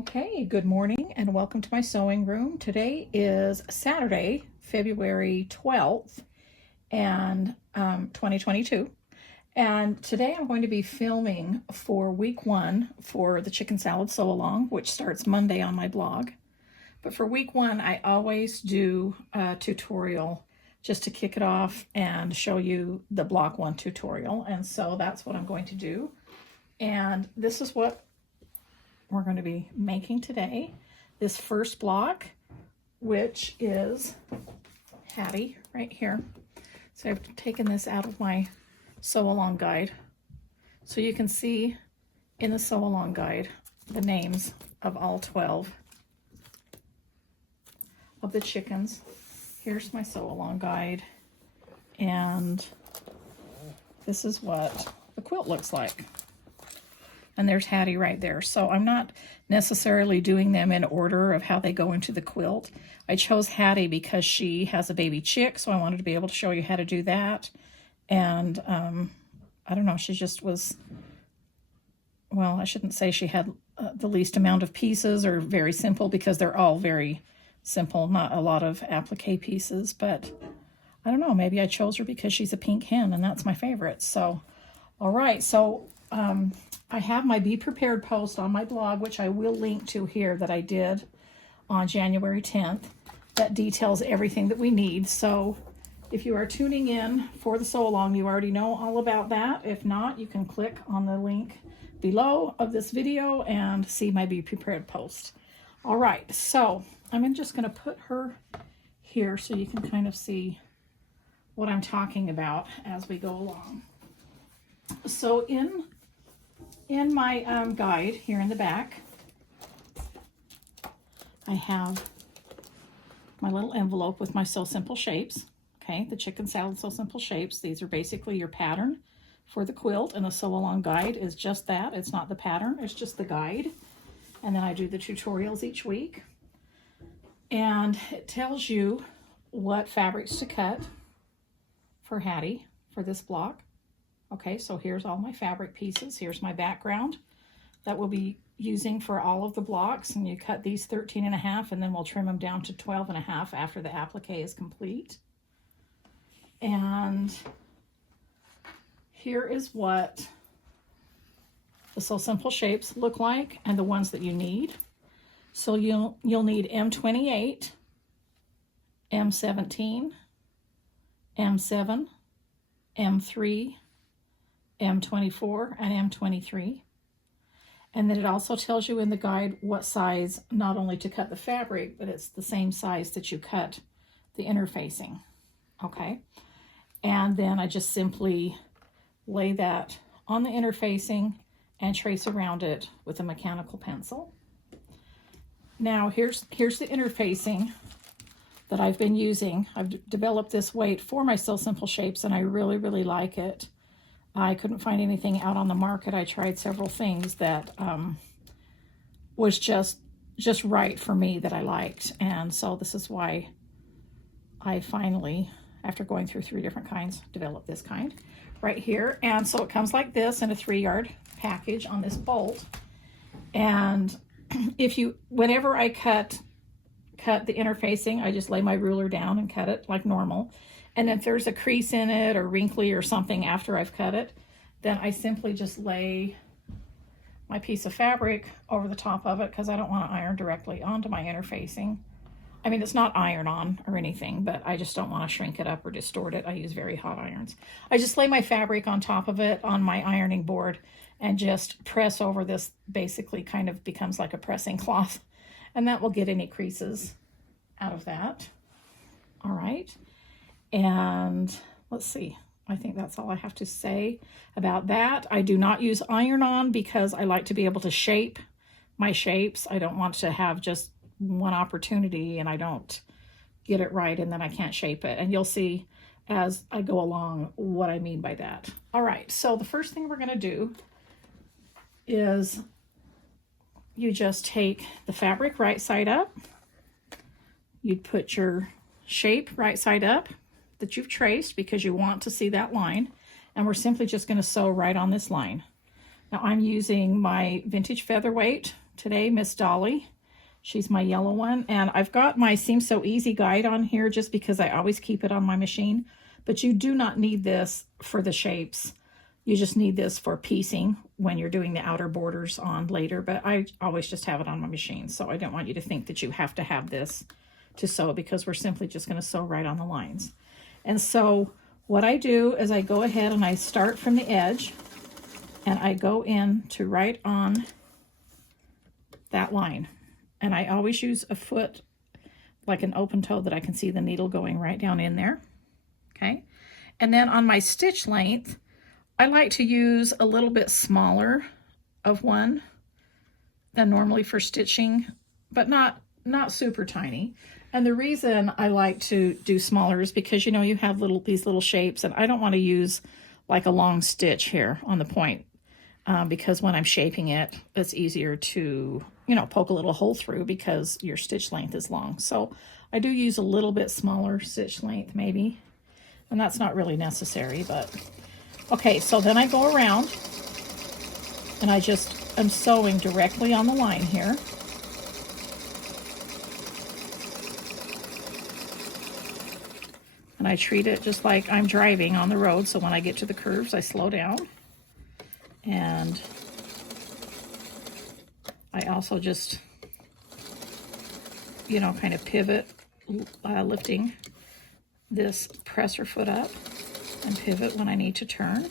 Okay, good morning and welcome to my sewing room. Today is Saturday, February 12th, and 2022. And today I'm going to be filming for week one for the Chicken Salad Sew Along, which starts Monday on my blog. But for week one, I always do a tutorial just to kick it off and show you the block one tutorial. And so that's what I'm going to do. And this is what we're going to be making today. This first block, which is Hattie right here. So I've taken this out of my sew along guide. So you can see in the sew along guide the names of all 12 of the chickens. Here's my sew along guide, and this is what the quilt looks like. And there's Hattie right there. So I'm not necessarily doing them in order of how they go into the quilt. I chose Hattie because she has a baby chick, so I wanted to be able to show you how to do that. And I don't know, she just was, well, I shouldn't say she had the least amount of pieces or very simple, because they're all very simple, not a lot of applique pieces. But I don't know, maybe I chose her because she's a pink hen and that's my favorite. So, all right, so I have my Be Prepared post on my blog, which I will link to here, that I did on January 10th, that details everything that we need. So if you are tuning in for the sew along, you already know all about that. If not, you can click on the link below of this video and see my Be Prepared post. All right, so I'm just going to put her here so you can kind of see what I'm talking about as we go along. So in my guide here in the back, I have my little envelope with my Sew Simple shapes. Okay, the Chicken Salad Sew Simple shapes. These are basically your pattern for the quilt, and the sew along guide is just that. It's not the pattern, it's just the guide. And then I do the tutorials each week. And it tells you what fabrics to cut for Hattie for this block. Okay, so here's all my fabric pieces. Here's my background that we'll be using for all of the blocks. And you cut these 13.5, and then we'll trim them down to 12.5 after the applique is complete. And here is what the Sew Simple shapes look like, and the ones that you need. So you'll need M28, M17, M7, M3, M24, and M23. And then it also tells you in the guide what size, not only to cut the fabric, but it's the same size that you cut the interfacing. Okay, and then I just simply lay that on the interfacing and trace around it with a mechanical pencil. Now here's the interfacing that I've been using. I've developed this weight for my Sew Simple shapes, and I really, really like it. I couldn't find anything out on the market. I tried several things that was just right for me, that I liked. And so this is why I finally, after going through 3 different kinds, developed this kind right here. And so it comes like this in a 3-yard package on this bolt. And whenever I cut the interfacing, I just lay my ruler down and cut it like normal. And if there's a crease in it or wrinkly or something after I've cut it, then I simply just lay my piece of fabric over the top of it, because I don't want to iron directly onto my interfacing. I mean, it's not iron on or anything, but I just don't want to shrink it up or distort it. I use very hot irons. I just lay my fabric on top of it on my ironing board and just press over this. Basically kind of becomes like a pressing cloth, and that will get any creases out of that. All right. And let's see, I think that's all I have to say about that. I do not use iron-on because I like to be able to shape my shapes. I don't want to have just one opportunity and I don't get it right and then I can't shape it. And you'll see as I go along what I mean by that. All right, so the first thing we're going to do is you just take the fabric right side up. You'd put your shape right side up that you've traced, because you want to see that line, and we're simply just going to sew right on this line. Now I'm using my vintage featherweight today, Miss Dolly. She's my yellow one. And I've got my Seam So Easy guide on here just because I always keep it on my machine. But you do not need this for the shapes. You just need this for piecing when you're doing the outer borders on later. But I always just have it on my machine. So I don't want you to think that you have to have this to sew, because we're simply just going to sew right on the lines. And so what I do is I go ahead and I start from the edge and I go in to right on that line. And I always use a foot, like an open toe, that I can see the needle going right down in there. Okay. And then on my stitch length, I like to use a little bit smaller of one than normally for stitching, but not super tiny. And the reason I like to do smaller is because, you know, you have these little shapes, and I don't want to use like a long stitch here on the point, because when I'm shaping it, it's easier to, you know, poke a little hole through because your stitch length is long. So I do use a little bit smaller stitch length maybe, and that's not really necessary, but okay. So then I go around and I'm sewing directly on the line here. And I treat it just like I'm driving on the road. So when I get to the curves, I slow down. And I also just, you know, kind of pivot, lifting this presser foot up and pivot when I need to turn.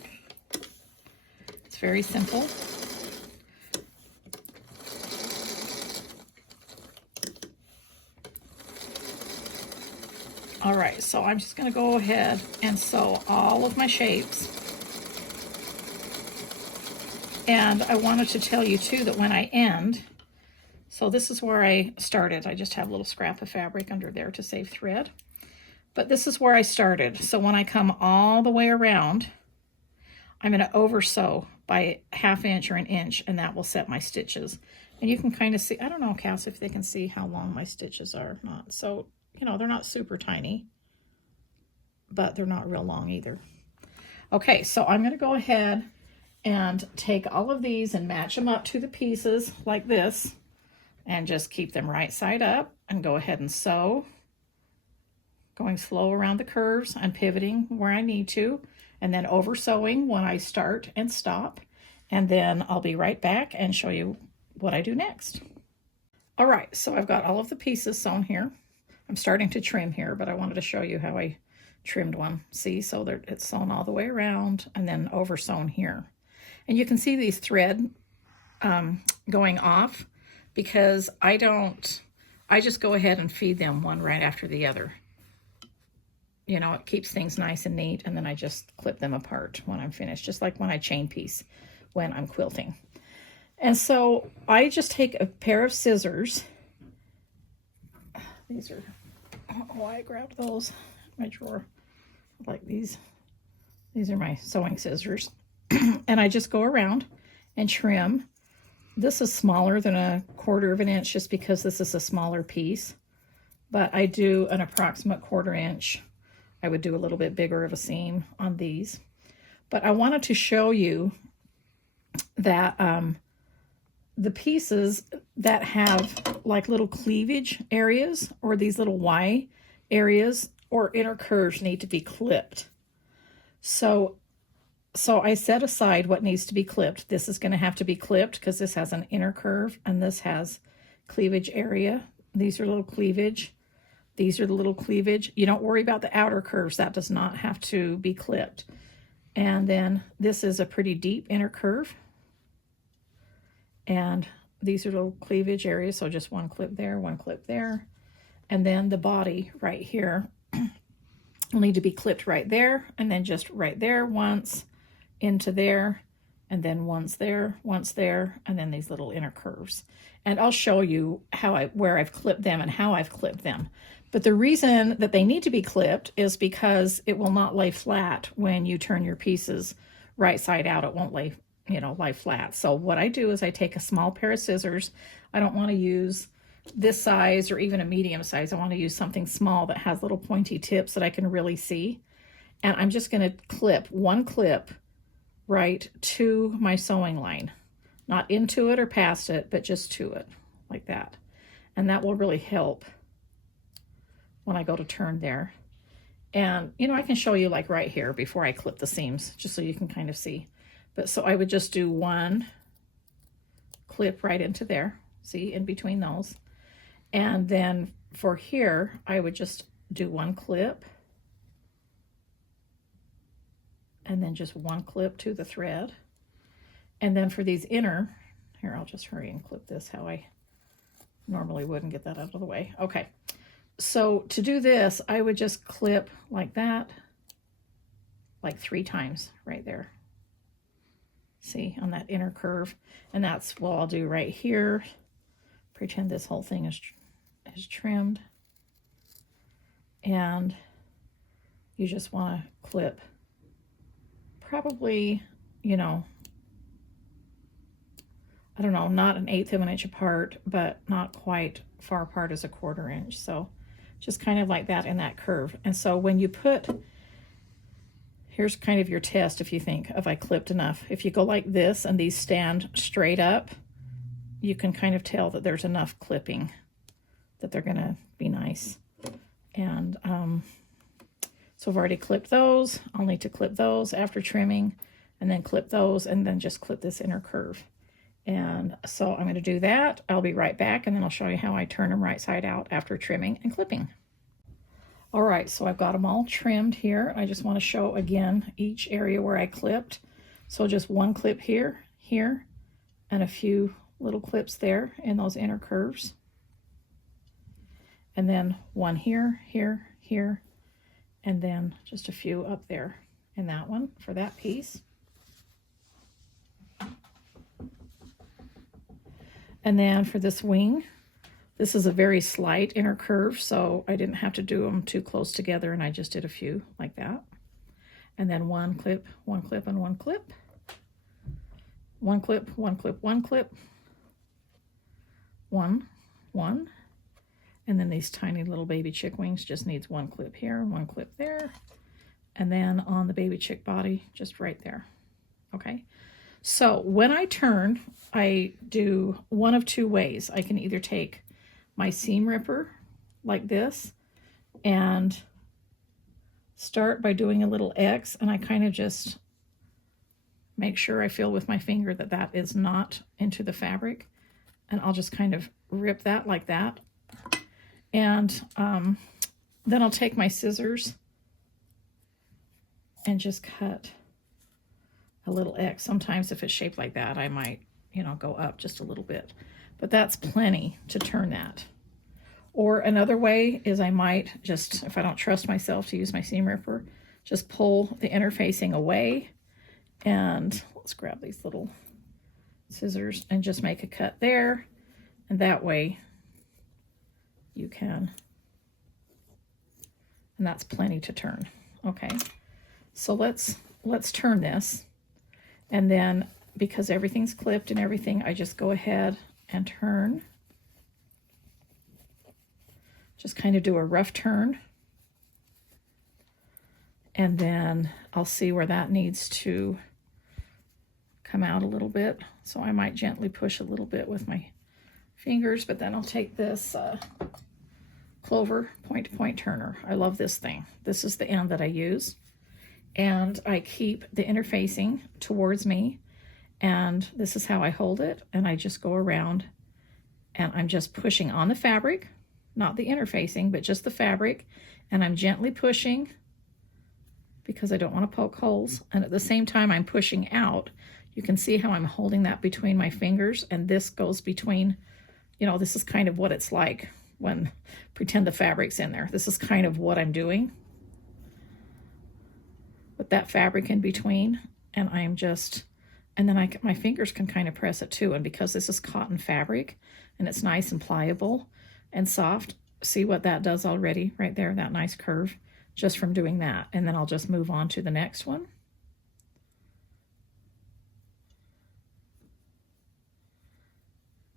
It's very simple. All right, so I'm just going to go ahead and sew all of my shapes. And I wanted to tell you too that when I end, so this is where I started. I just have a little scrap of fabric under there to save thread. But this is where I started. So when I come all the way around, I'm going to over sew by 1/2 inch or 1 inch, and that will set my stitches. And you can kind of see, I don't know, Cass, if they can see how long my stitches are or not. So, you know, they're not super tiny, but they're not real long either. Okay, so I'm going to go ahead and take all of these and match them up to the pieces like this, and just keep them right side up and go ahead and sew, going slow around the curves and pivoting where I need to, and then over sewing when I start and stop. And then I'll be right back and show you what I do next. All right, so I've got all of the pieces sewn here. I'm starting to trim here, but I wanted to show you how I trimmed one. See, so it's sewn all the way around and then over sewn here. And you can see these thread going off, because I just go ahead and feed them one right after the other. You know, it keeps things nice and neat, and then I just clip them apart when I'm finished, just like when I chain piece when I'm quilting. And so I just take a pair of scissors. These are, I don't know why I grabbed those in my drawer. Like these are my sewing scissors. And I just go around and trim. This is smaller than 1/4 inch just because this is a smaller piece, but I do an approximate 1/4 inch. I would do a little bit bigger of a seam on these. But I wanted to show you that the pieces that have like little cleavage areas, or these little Y areas or inner curves, need to be clipped. So I set aside what needs to be clipped. This is going to have to be clipped because this has an inner curve and this has cleavage area. These are little cleavage. These are the little cleavage. You don't worry about the outer curves. That does not have to be clipped. And then this is a pretty deep inner curve. And these are little cleavage areas. So just one clip there, one clip there. And then the body right here will need to be clipped right there. And then just right there once, into there, and then once there, and then these little inner curves. And I'll show you where I've clipped them and how I've clipped them. But the reason that they need to be clipped is because it will not lay flat when you turn your pieces right side out. It won't lay flat. So what I do is I take a small pair of scissors. I don't want to use this size or even a medium size. I want to use something small that has little pointy tips that I can really see. And I'm just going to clip one clip right to my sewing line. Not into it or past it, but just to it, like that. And that will really help when I go to turn there. And, you know, I can show you like right here before I clip the seams, just so you can kind of see. But so I would just do one clip right into there, see, in between those. And then for here, I would just do one clip. And then just one clip to the thread. And then for these inner, here, I'll just hurry and clip this how I normally would and get that out of the way. Okay, so to do this, I would just clip like that, like 3 times right there. See, on that inner curve. And that's what I'll do right here. Pretend this whole thing is trimmed. And you just want to clip probably, you know, I don't know, not 1/8 of an inch apart, but not quite far apart as 1/4 inch. So just kind of like that in that curve. And so when you put, here's kind of your test if you think, if I clipped enough. If you go like this and these stand straight up, you can kind of tell that there's enough clipping that they're gonna be nice. And so I've already clipped those. I'll need to clip those after trimming, and then clip those, and then just clip this inner curve. And so I'm going to do that. I'll be right back, and then I'll show you how I turn them right side out after trimming and clipping. All right, so I've got them all trimmed here. I just want to show again each area where I clipped. So just one clip here, here, and a few little clips there in those inner curves. And then one here, here, here, and then just a few up there in that one for that piece. And then for this wing, this is a very slight inner curve, so I didn't have to do them too close together, and I just did a few like that. And then one clip, and one clip. One clip, one clip, one clip. One. And then these tiny little baby chick wings just needs one clip here, one clip there. And then on the baby chick body, just right there. Okay. So when I turn, I do one of 2 ways. I can either take my seam ripper like this and start by doing a little X, and I kind of just make sure I feel with my finger that that is not into the fabric, and I'll just kind of rip that like that. And then I'll take my scissors and just cut a little X. Sometimes if it's shaped like that, I might, you know, go up just a little bit, but that's plenty to turn that. Or another way is I might just, if I don't trust myself to use my seam ripper, just pull the interfacing away, and let's grab these little scissors and just make a cut there, and that way you can, and that's plenty to turn. Okay, so let's turn this. And then, because everything's clipped and everything, I just go ahead and turn. Just kind of do a rough turn. And then I'll see where that needs to come out a little bit. So I might gently push a little bit with my fingers, but then I'll take this Clover point-to-point turner. I love this thing. This is the end that I use. And I keep the interfacing towards me, and this is how I hold it, and I just go around, and I'm just pushing on the fabric, not the interfacing, but just the fabric, and I'm gently pushing because I don't want to poke holes, and at the same time I'm pushing out. You can see how I'm holding that between my fingers, and this goes between, you know, this is kind of what it's like when, pretend the fabric's in there. This is kind of what I'm doing with that fabric in between, and I'm just, and then my fingers can kind of press it too, and because this is cotton fabric and it's nice and pliable and soft, see what that does already right there, that nice curve, just from doing that. And then I'll just move on to the next one.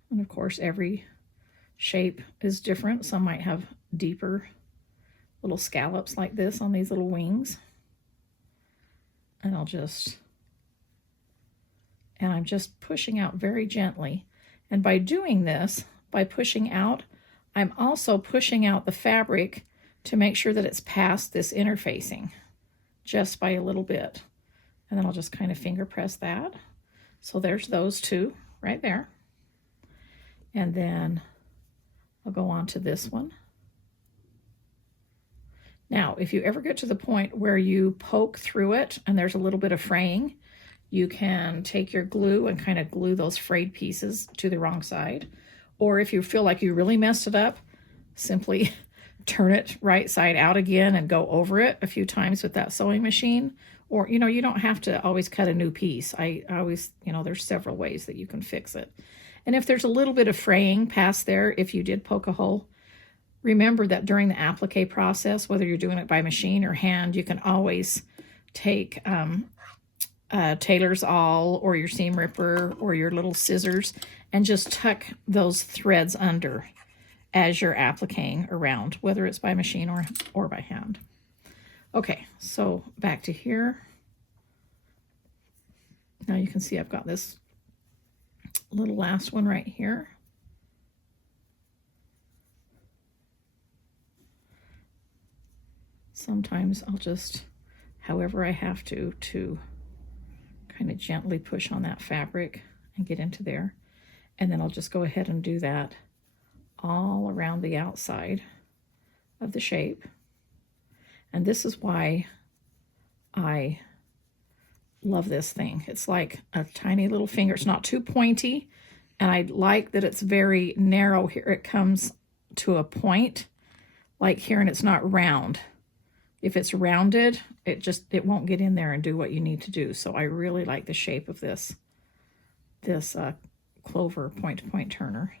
And of course every shape is different. Some might have deeper little scallops like this on these little wings. And I'll just and I'm just pushing out very gently. And by doing this, by pushing out, I'm also pushing out the fabric to make sure that it's past this interfacing, just by a little bit. And then I'll just kind of finger press that. So there's those two right there. And then I'll go on to this one. Now, if you ever get to the point where you poke through it and there's a little bit of fraying, you can take your glue and kind of glue those frayed pieces to the wrong side. Or if you feel like you really messed it up, simply turn it right side out again and go over it a few times with that sewing machine. Or, you know, you don't have to always cut a new piece. I always, you know, there's several ways that you can fix it. And if there's a little bit of fraying past there, if you did poke a hole, remember that during the applique process, whether you're doing it by machine or hand, you can always take tailor's awl or your seam ripper or your little scissors and just tuck those threads under as you're appliquing around, whether it's by machine or by hand. Okay, so back to here. Now you can see I've got this little last one right here. Sometimes I'll just, however I have to kind of gently push on that fabric and get into there. And then I'll just go ahead and do that all around the outside of the shape. And this is why I love this thing. It's like a tiny little finger. It's not too pointy. And I like that it's very narrow here. It comes to a point like here, and it's not round. If it's rounded, it won't get in there and do what you need to do. So I really like the shape of this clover point-to-point turner.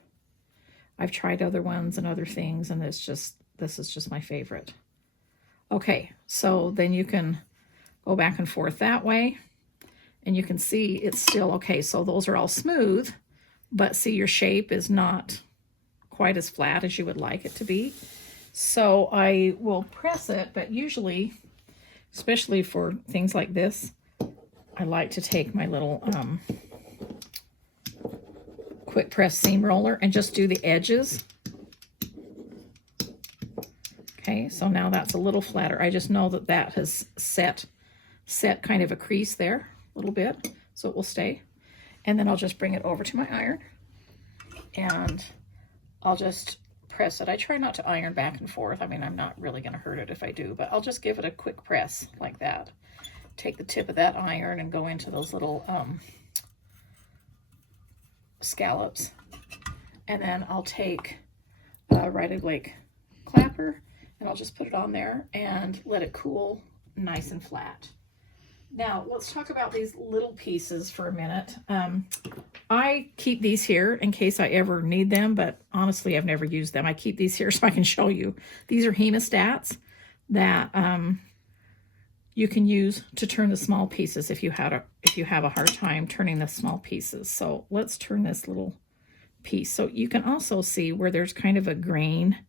I've tried other ones and other things, and this is just my favorite. Okay, so then you can go back and forth that way, and you can see it's still okay. So those are all smooth, but see, your shape is not quite as flat as you would like it to be. So I will press it, but usually, especially for things like this, I like to take my little quick press seam roller and just do the edges. Okay, so now that's a little flatter. I just know that that has set kind of a crease there a little bit, so it will stay. And then I'll just bring it over to my iron, and I'll just press it. I try not to iron back and forth. I mean, I'm not really going to hurt it if I do, but I'll just give it a quick press like that. Take the tip of that iron and go into those little scallops. And then I'll take a Righty Blake clapper, and I'll just put it on there and let it cool nice and flat. Now, let's talk about these little pieces for a minute. I keep these here in case I ever need them, but honestly, I've never used them. I keep these here so I can show you. These are hemostats that you can use to turn the small pieces if you have a hard time turning the small pieces. So let's turn this little piece. So you can also see where there's kind of a grain,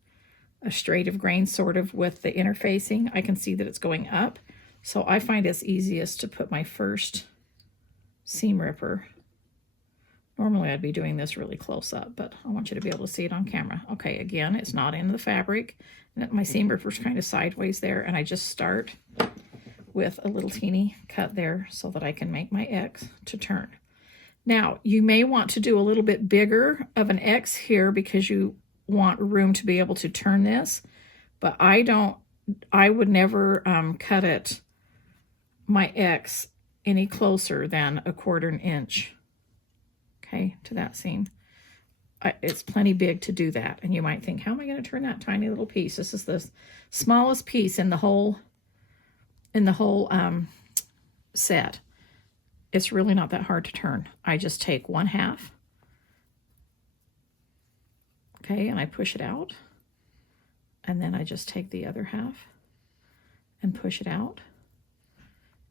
a straight of grain sort of with the interfacing. I can see that it's going up. So I find it's easiest to put my first seam ripper. Normally I'd be doing this really close up, but I want you to be able to see it on camera. Okay, again, it's not in the fabric. My seam ripper's kind of sideways there, and I just start with a little teeny cut there so that I can make my X to turn. Now, you may want to do a little bit bigger of an X here because you want room to be able to turn this, but I would never cut it, my X, any closer than 1/4 inch, okay, to that seam. It's plenty big to do that, and you might think, how am I going to turn that tiny little piece? This is the smallest piece in the whole set. It's really not that hard to turn. I just take 1/2, okay, and I push it out, and then I just take the other half and push it out.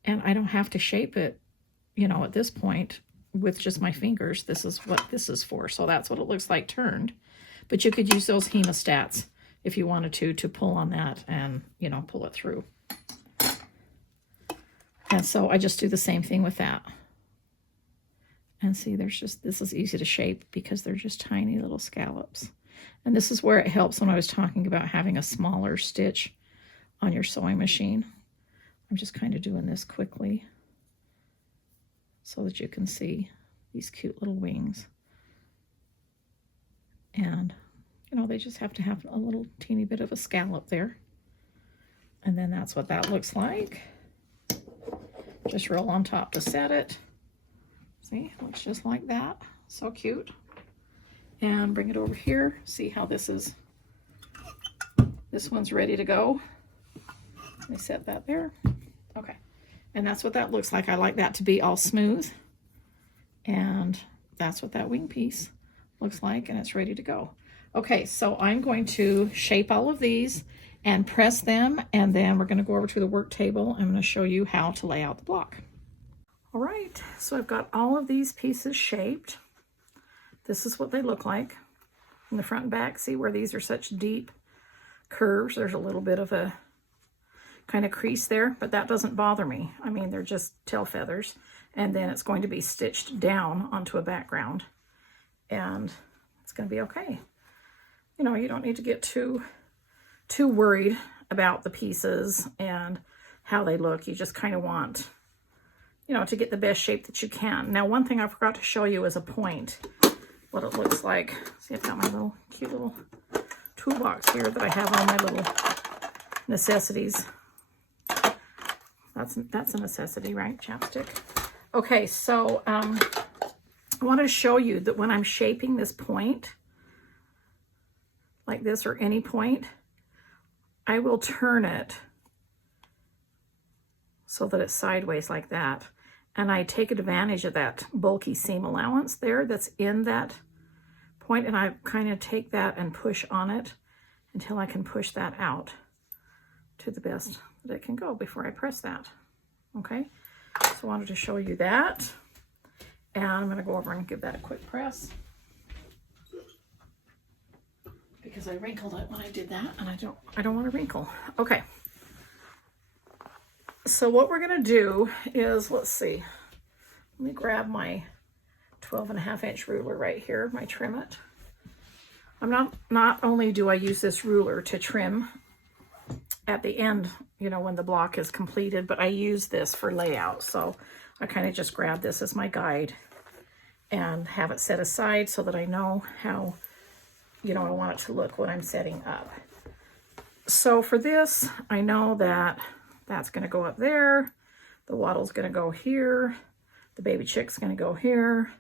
And I don't have to shape it, you know, at this point with just my fingers. This is what this is for. So that's what it looks like turned. But you could use those hemostats if you wanted to pull on that and, you know, pull it through. And so I just do the same thing with that. And see, this is easy to shape because they're just tiny little scallops. And this is where it helps when I was talking about having a smaller stitch on your sewing machine. I'm just kind of doing this quickly so that you can see these cute little wings. And, you know, they just have to have a little teeny bit of a scallop there. And then that's what that looks like. Just roll on top to set it. See, looks just like that. So cute. And bring it over here. See how this one's ready to go. Let me set that there. Okay. And that's what that looks like. I like that to be all smooth. And that's what that wing piece looks like, and it's ready to go. Okay, so I'm going to shape all of these and press them, and then we're going to go over to the work table. I'm going to show you how to lay out the block. All right, so I've got all of these pieces shaped. This is what they look like in the front and back. See where these are such deep curves? There's a little bit of a kind of crease there, but that doesn't bother me. I mean, they're just tail feathers, and then it's going to be stitched down onto a background, and it's going to be okay. You know, you don't need to get too worried about the pieces and how they look. You just kind of want, you know, to get the best shape that you can. Now, one thing I forgot to show you is a point, what it looks like. See, I've got my little cute little toolbox here that I have all my little necessities. That's a necessity, right? Chapstick. Okay, so I want to show you that when I'm shaping this point, like this or any point, I will turn it so that it's sideways like that. And I take advantage of that bulky seam allowance there that's in that point, and I kind of take that and push on it until I can push that out to the best that it can go before I press that. Okay, so I wanted to show you that, and I'm going to go over and give that a quick press because I wrinkled it when I did that, and I don't want to wrinkle. Okay, so what we're going to do is, let's see, let me grab my 12.5-inch ruler right here, my trim it. Not only do I use this ruler to trim at the end, you know, when the block is completed, but I use this for layout. So I kind of just grab this as my guide and have it set aside so that I know how, you know, I want it to look when I'm setting up. So for this, I know that that's going to go up there. The wattle's going to go here. The baby chick's going to go here.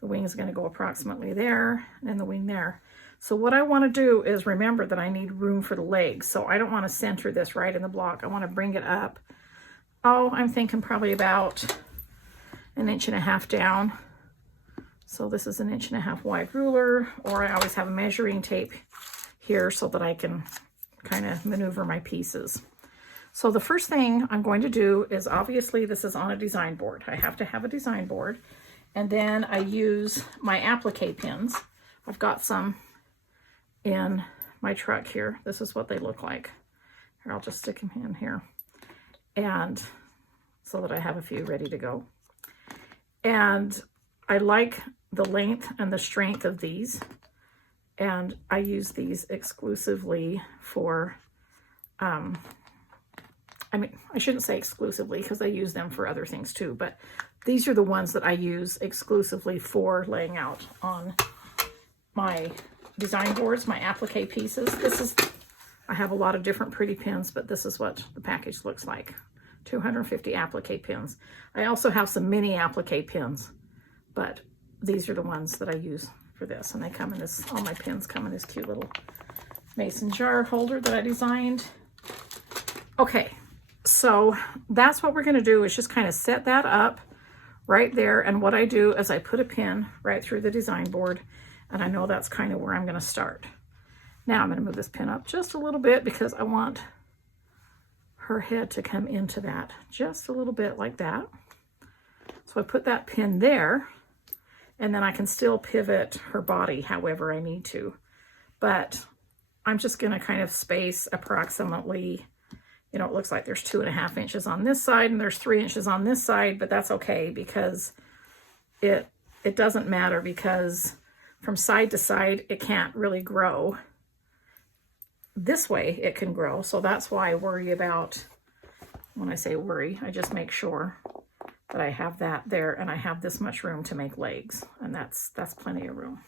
The wing's going to go approximately there, and then the wing there. So what I want to do is remember that I need room for the legs. So I don't want to center this right in the block. I want to bring it up. Oh, I'm thinking probably about 1.5 inches down. So this is 1.5 inches wide ruler, or I always have a measuring tape here so that I can kind of maneuver my pieces. So the first thing I'm going to do is, obviously this is on a design board. I have to have a design board. And then I use my applique pins. I've got some in my truck here. This is what they look like. Here, I'll just stick them in here. And so that I have a few ready to go. And I like the length and the strength of these. And I use these exclusively for, I mean, I shouldn't say exclusively because I use them for other things too, but these are the ones that I use exclusively for laying out on my design boards, my applique pieces. I have a lot of different pretty pins, but this is what the package looks like. 250 applique pins. I also have some mini applique pins, but these are the ones that I use for this. And they come in this, all my pins come in this cute little mason jar holder that I designed. Okay, so that's what we're gonna do, is just kind of set that up right there. And what I do is I put a pin right through the design board, and I know that's kind of where I'm going to start. Now I'm going to move this pin up just a little bit because I want her head to come into that just a little bit like that. So I put that pin there, and then I can still pivot her body however I need to. But I'm just going to kind of space approximately, you know, it looks like there's 2.5 inches on this side and there's 3 inches on this side, but that's okay because it doesn't matter because from side to side, it can't really grow. This way it can grow. So that's why I worry about, when I say worry, I just make sure that I have that there and I have this much room to make legs, and that's plenty of room.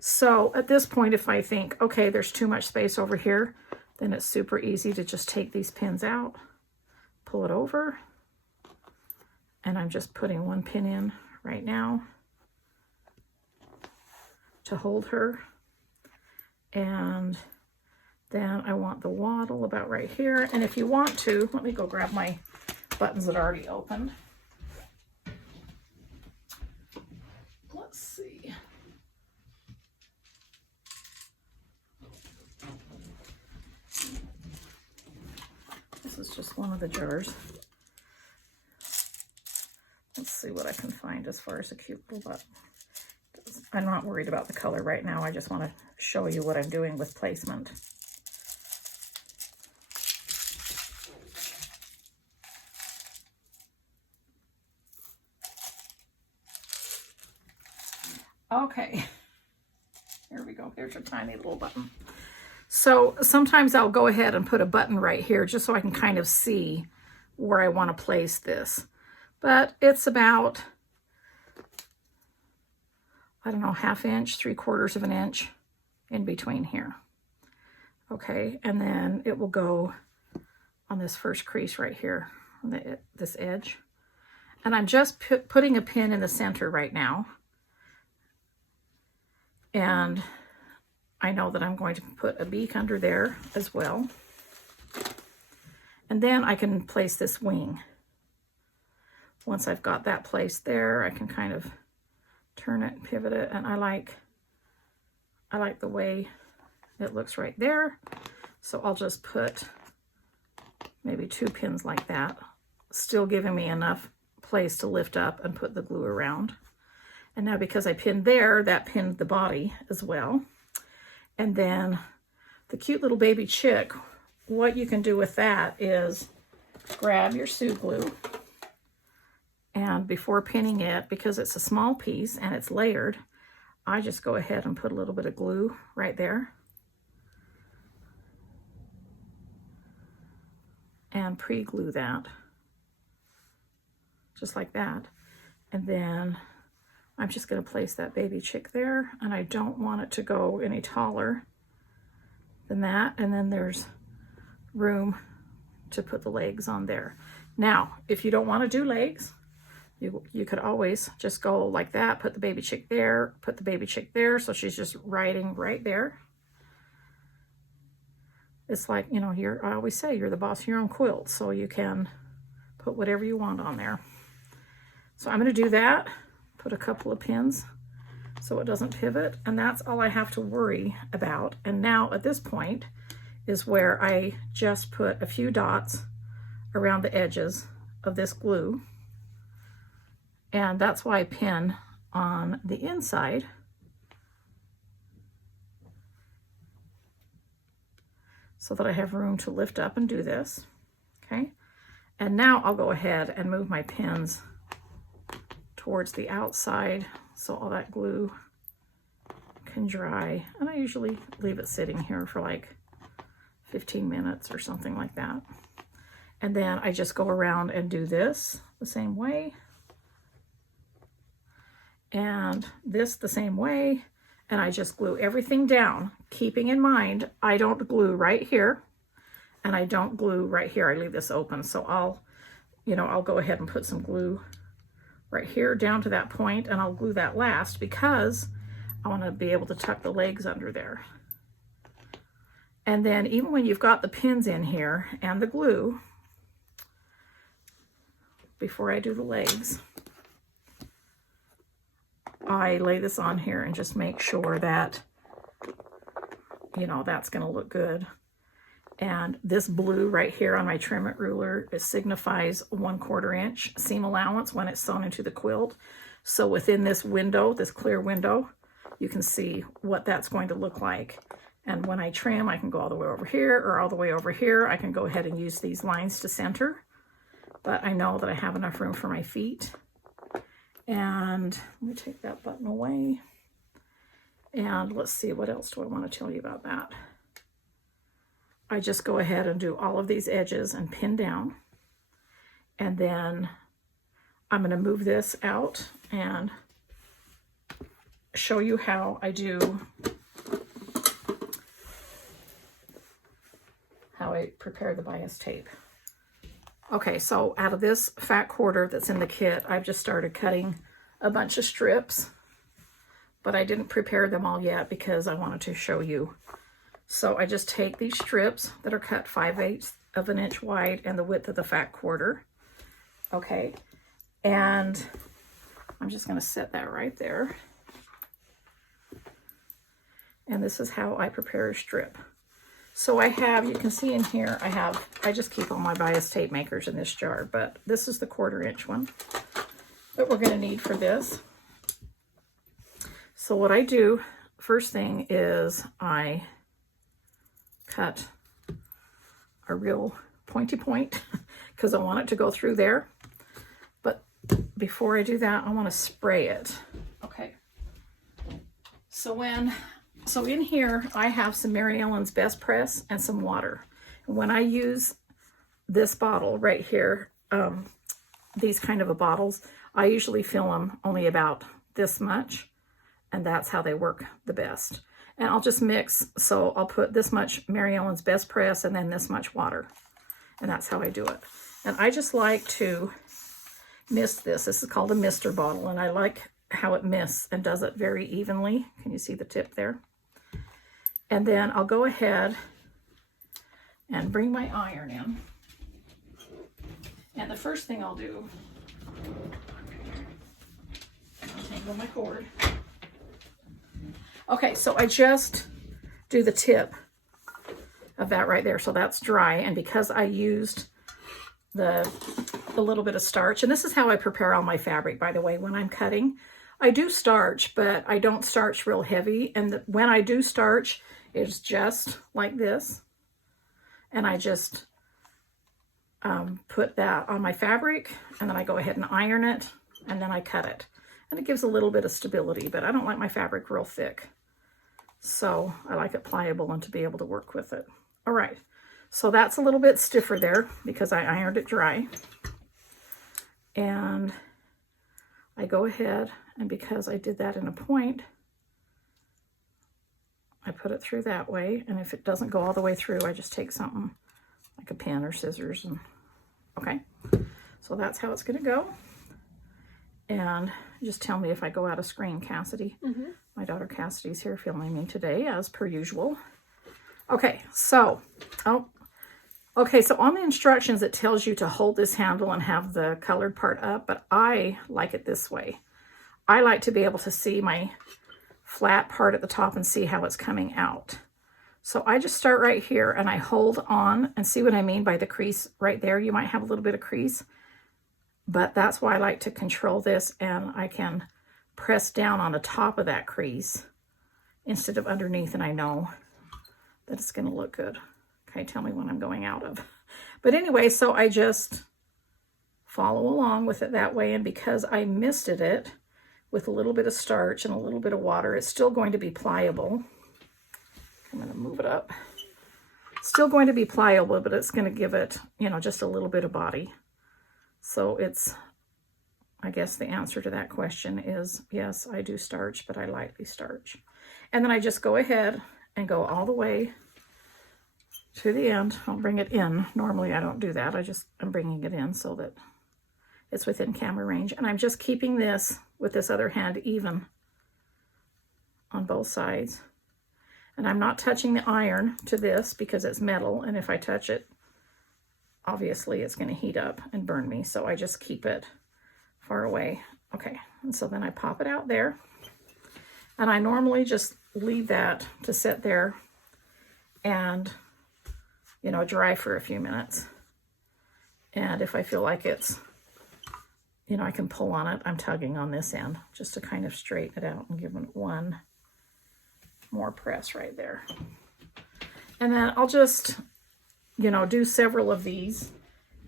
So at this point, if I think, okay, there's too much space over here, then it's super easy to just take these pins out, pull it over, and I'm just putting one pin in right now to hold her. And then I want the wattle about right here. And if you want to, let me go grab my buttons that are already opened. Let's see. This is just one of the jars. Let's see what I can find as far as a cute little button. I'm not worried about the color right now. I just want to show you what I'm doing with placement. Okay, here we go. Here's a tiny little button. So sometimes I'll go ahead and put a button right here just so I can kind of see where I want to place this. But it's about, I don't know, 1/2 inch, 3/4 of an inch in between here. Okay, and then it will go on this first crease right here, on this edge. And I'm just putting a pin in the center right now. And I know that I'm going to put a beak under there as well. And then I can place this wing. Once I've got that placed there, I can kind of turn it and pivot it. And I like the way it looks right there. So I'll just put maybe 2 pins like that, still giving me enough place to lift up and put the glue around. And now because I pinned there, that pinned the body as well. And then the cute little baby chick, what you can do with that is grab your suit glue, and before pinning it, because it's a small piece and it's layered, I just go ahead and put a little bit of glue right there and pre-glue that, just like that. And then I'm just going to place that baby chick there, and I don't want it to go any taller than that. And then there's room to put the legs on there. Now, if you don't want to do legs, you could always just go like that, put the baby chick there, put the baby chick there, so she's just riding right there. It's like, you know, I always say you're the boss of your own quilt, so you can put whatever you want on there. So I'm going to do that. Put a couple of pins so it doesn't pivot, and that's all I have to worry about. And now at this point is where I just put a few dots around the edges of this glue, and that's why I pin on the inside. So that I have room to lift up and do this, okay? And now I'll go ahead and move my pins towards the outside so all that glue can dry. And I usually leave it sitting here for like 15 minutes or something like that. And then I just go around and do this the same way, and this the same way, and I just glue everything down, keeping in mind I don't glue right here and I don't glue right here. I leave this open, so I'll go ahead and put some glue right here down to that point, and I'll glue that last because I want to be able to tuck the legs under there. And then even when you've got the pins in here and the glue, before I do the legs, I lay this on here and just make sure that, that's going to look good. And this blue right here on my trim it ruler, it signifies 1/4 inch seam allowance when it's sewn into the quilt. So within this window, this clear window, you can see what that's going to look like. And when I trim, I can go all the way over here or all the way over here. I can go ahead and use these lines to center, but I know that I have enough room for my feet. And let me take that button away. And let's see, what else do I want to tell you about that? I just go ahead and do all of these edges and pin down. And then I'm going to move this out and show you how I prepare the bias tape. Okay, so out of this fat quarter that's in the kit, I've just started cutting a bunch of strips, but I didn't prepare them all yet because I wanted to show you. So I just take these strips that are cut 5/8 of an inch wide and the width of the fat quarter. Okay, and I'm just going to set that right there. And this is how I prepare a strip. So I have, you can see in here, I just keep all my bias tape makers in this jar, but this is the 1/4 inch one that we're going to need for this. So what I do, first thing is I cut a real pointy point because I want it to go through there. But before I do that, I want to spray it. Okay. So in here, I have some Mary Ellen's Best Press and some water. When I use this bottle right here, these kind of bottles, I usually fill them only about this much, and that's how they work the best. And I'll just mix, so I'll put this much Mary Ellen's Best Press and then this much water, and that's how I do it. And I just like to mist this. This is called a mister bottle, and I like how it mists and does it very evenly. Can you see the tip there? And then I'll go ahead and bring my iron in. And the first thing I'll do, untangle my cord. Okay, so I just do the tip of that right there. So that's dry. And because I used the little bit of starch, and this is how I prepare all my fabric, by the way, when I'm cutting. I do starch, but I don't starch real heavy. And when I do starch, it's just like this. And I just put that on my fabric, and then I go ahead and iron it, and then I cut it. And it gives a little bit of stability, but I don't like my fabric real thick. So I like it pliable and to be able to work with it. All right, so that's a little bit stiffer there because I ironed it dry. And I go ahead, and because I did that in a point, I put it through that way. And if it doesn't go all the way through, I just take something like a pen or scissors. And okay, so that's how it's going to go. And just tell me if I go out of screen, Cassidy. Mm-hmm. My daughter Cassidy's here filming me today, as per usual. Okay, so, so on the instructions, it tells you to hold this handle and have the colored part up, but I like it this way. I like to be able to see my flat part at the top and see how it's coming out. So I just start right here and I hold on, and see what I mean by the crease right there. You might have a little bit of crease, but that's why I like to control this, and I can press down on the top of that crease instead of underneath, and I know that it's going to look good. Okay, tell me when I'm going out of. But anyway, so I just follow along with it that way, and because I misted it with a little bit of starch and a little bit of water, it's still going to be pliable. I'm going to move it up. Still going to be pliable, but it's going to give it, you know, just a little bit of body. So it's, I guess the answer to that question is yes, I do starch, but I lightly starch. And then I just go ahead and go all the way to the end. I'll bring it in. Normally I don't do that. I'm bringing it in so that it's within camera range. And I'm just keeping this with this other hand even on both sides. And I'm not touching the iron to this because it's metal. And if I touch it, obviously it's going to heat up and burn me. So I just keep it far away. Okay, and so then I pop it out there. And I normally just leave that to sit there and, you know, dry for a few minutes. And if I feel like it's, you know, I can pull on it, I'm tugging on this end just to kind of straighten it out and give it one more press right there. And then I'll just, you know, do several of these,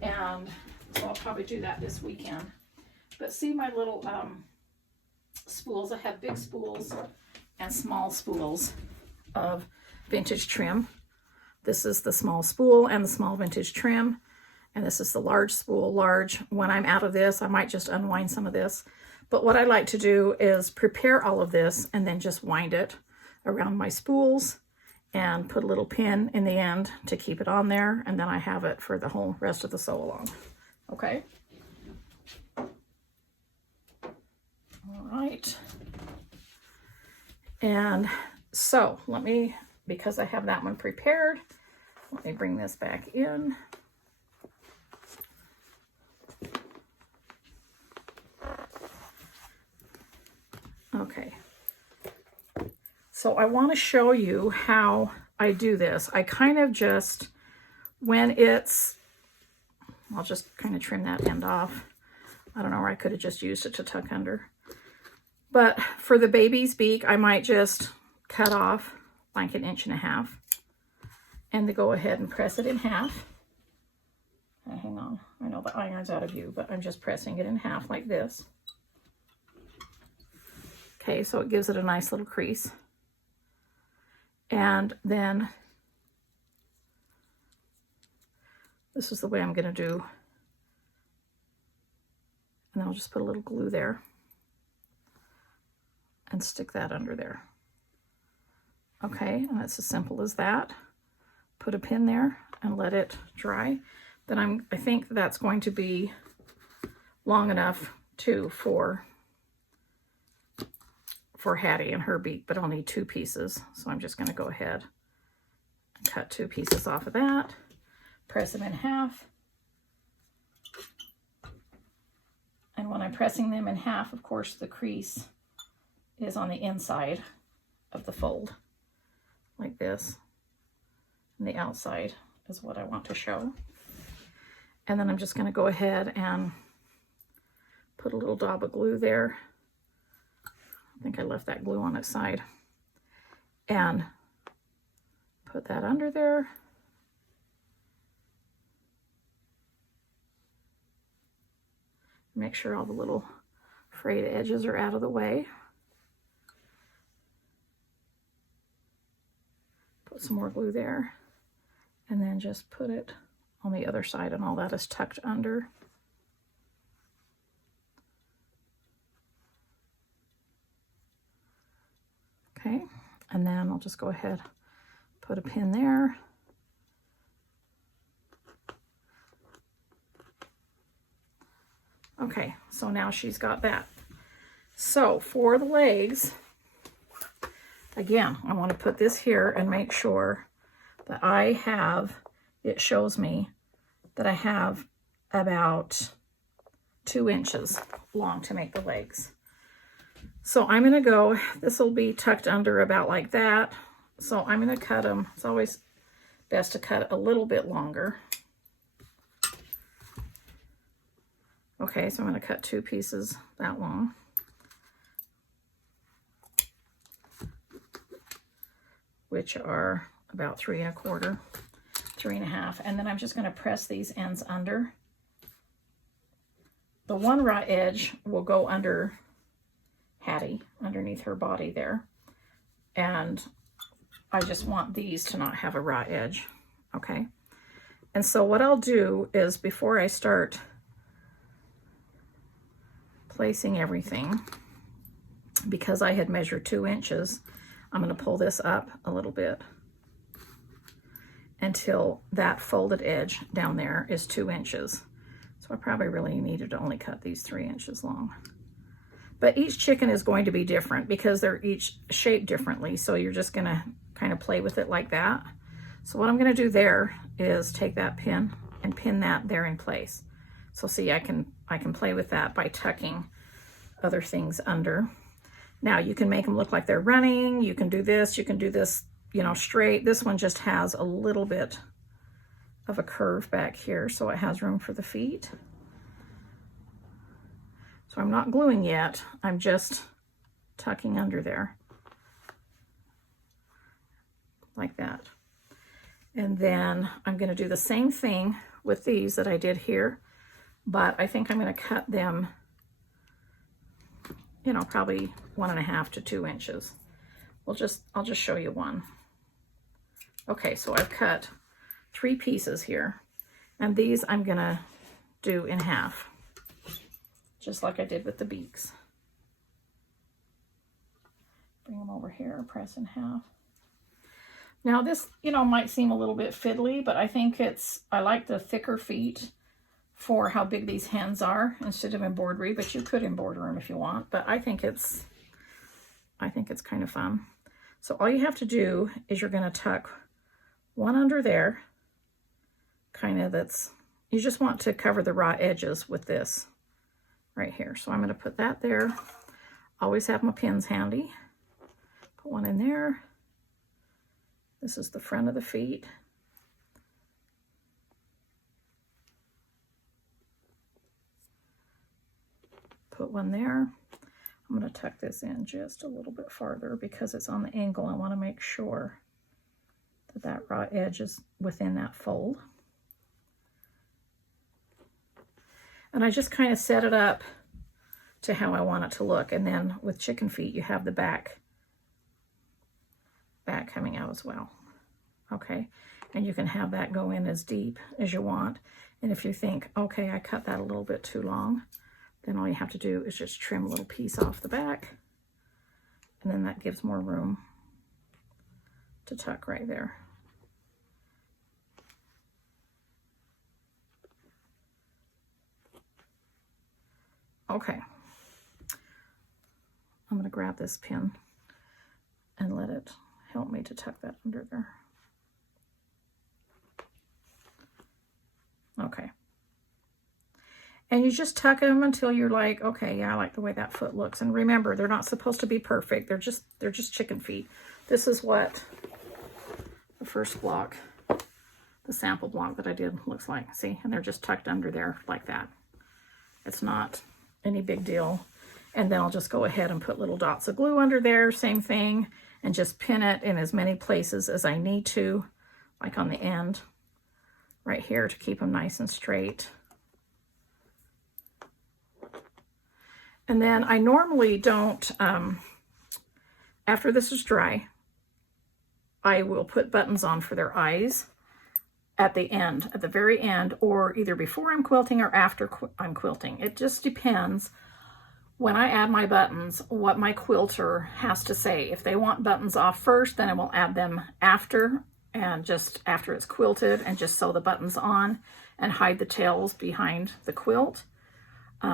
and so I'll probably do that this weekend. But see my little spools. I have big spools and small spools of vintage trim. This is the small spool and the small vintage trim. And this is the large spool, large. When I'm out of this, I might just unwind some of this. But what I like to do is prepare all of this and then just wind it around my spools and put a little pin in the end to keep it on there. And then I have it for the whole rest of the sew along. Okay. All right. And so let me, because I have that one prepared, let me bring this back in. Okay, so I want to show you how I do this. I kind of just, when it's, I'll just kind of trim that end off. I don't know, or I could have just used it to tuck under. But for the baby's beak, I might just cut off like 1.5 inches and to go ahead and press it in half. Hang on, I know the iron's out of view, but I'm just pressing it in half like this. Okay, so it gives it a nice little crease. And then this is the way I'm going to do. And I'll just put a little glue there and stick that under there. Okay, and it's as simple as that. Put a pin there and let it dry. Then I think that's going to be long enough too for Hattie and her beak, but I'll need 2 pieces. So I'm just going to go ahead and cut 2 pieces off of that, press them in half. And when I'm pressing them in half, of course, the crease is on the inside of the fold, like this. And the outside is what I want to show. And then I'm just going to go ahead and put a little dab of glue there. I think I left that glue on its side. And put that under there. Make sure all the little frayed edges are out of the way. Put some more glue there. And then just put it on the other side, and all that is tucked under. Okay, and then I'll just go ahead, put a pin there. Okay, so now she's got that. So for the legs, again, I want to put this here and make sure that I have, it shows me that I have about 2 inches long to make the legs. So I'm going to go, this will be tucked under about like that. So I'm going to cut them. It's always best to cut a little bit longer. Okay, so I'm going to cut 2 pieces that long. Which are about 3 1/4, 3 1/2. And then I'm just going to press these ends under. The one raw edge will go under Hattie, underneath her body there. And I just want these to not have a raw edge. Okay. And so what I'll do is, before I start placing everything, because I had measured 2 inches, I'm going to pull this up a little bit until that folded edge down there is 2 inches. So I probably really needed to only cut these 3 inches long. But each chicken is going to be different because they're each shaped differently. So you're just going to kind of play with it like that. So what I'm going to do there is take that pin and pin that there in place. So see, I can play with that by tucking other things under. Now you can make them look like they're running. You can do this, you know, straight. This one just has a little bit of a curve back here, so it has room for the feet. So I'm not gluing yet. I'm just tucking under there. Like that. And then I'm going to do the same thing with these that I did here, but I think I'm going to cut them you know, probably 1.5 to 2 inches. I'll just show you one. Okay, so I've cut 3 pieces here, and these I'm gonna do in half, just like I did with the beaks. Bring them over here, press in half. Now this, you know, might seem a little bit fiddly, but I think I like the thicker feet for how big these hens are instead of embroidery, but you could embroider them if you want, but I think it's kind of fun. So all you have to do is you're gonna tuck one under there, kind of you just want to cover the raw edges with this right here. So I'm gonna put that there. Always have my pins handy. Put one in there. This is the front of the feet. Put one there. I'm going to tuck this in just a little bit farther because it's on the angle. I want to make sure that that raw edge is within that fold. And I just kind of set it up to how I want it to look. And then with chicken feet, you have the back coming out as well. Okay, and you can have that go in as deep as you want. And if you think, okay, I cut that a little bit too long, then all you have to do is just trim a little piece off the back, and then that gives more room to tuck right there. Okay, I'm going to grab this pin and let it help me to tuck that under there. Okay. And you just tuck them until you're like, okay, yeah, I like the way that foot looks. And remember, they're not supposed to be perfect. They're just chicken feet. This is what the first block, the sample block that I did looks like. See, and they're just tucked under there like that. It's not any big deal. And then I'll just go ahead and put little dots of glue under there, same thing, and just pin it in as many places as I need to, like on the end right here, to keep them nice and straight. And then I normally don't, after this is dry, I will put buttons on for their eyes at the end, at the very end, or either before I'm quilting or after I'm quilting. It just depends when I add my buttons, what my quilter has to say. If they want buttons off first, then I will add them after, and just after it's quilted, and just sew the buttons on and hide the tails behind the quilt,